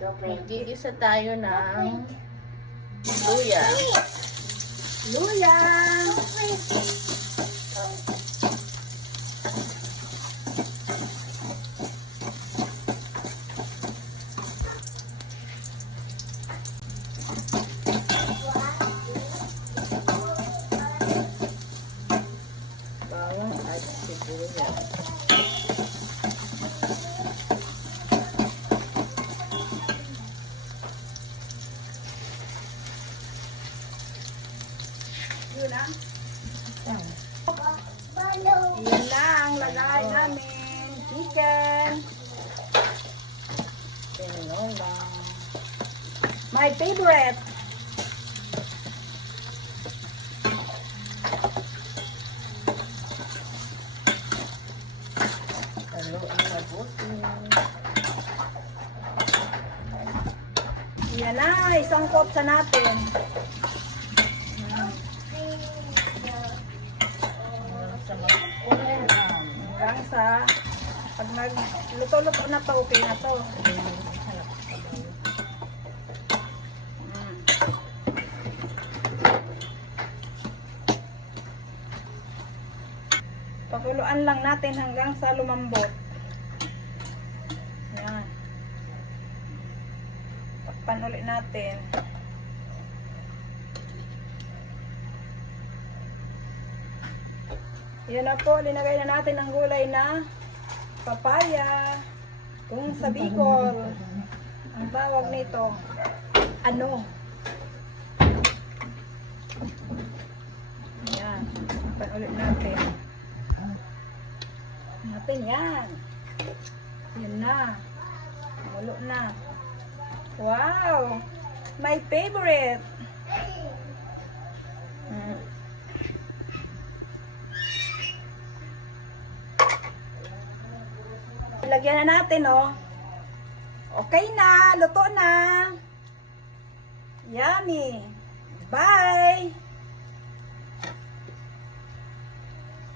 Magigisa tayo ng luya. Luya! Bawang at sibuyas. Yun lang. Yan na ang lagay namin. Chicken. Tinola. My favorite. Haluin mabuti. Yan na, isang kotsa natin. Sa mag-ulam. Hanggang sa pag nagluto-luto na to, okay na to. Pakuluan lang natin hanggang sa lumambot. Yan. Takpan ulit natin. Yan na po, linagay na natin ang gulay na papaya. Kung sa Bicol, ang tawag nito, ano? Yan, takpan ulit natin. Yan. Yan na. Mulo na. Wow! My favorite! Lagyan na natin, oh. Okay na. Luto na. Yummy. Bye!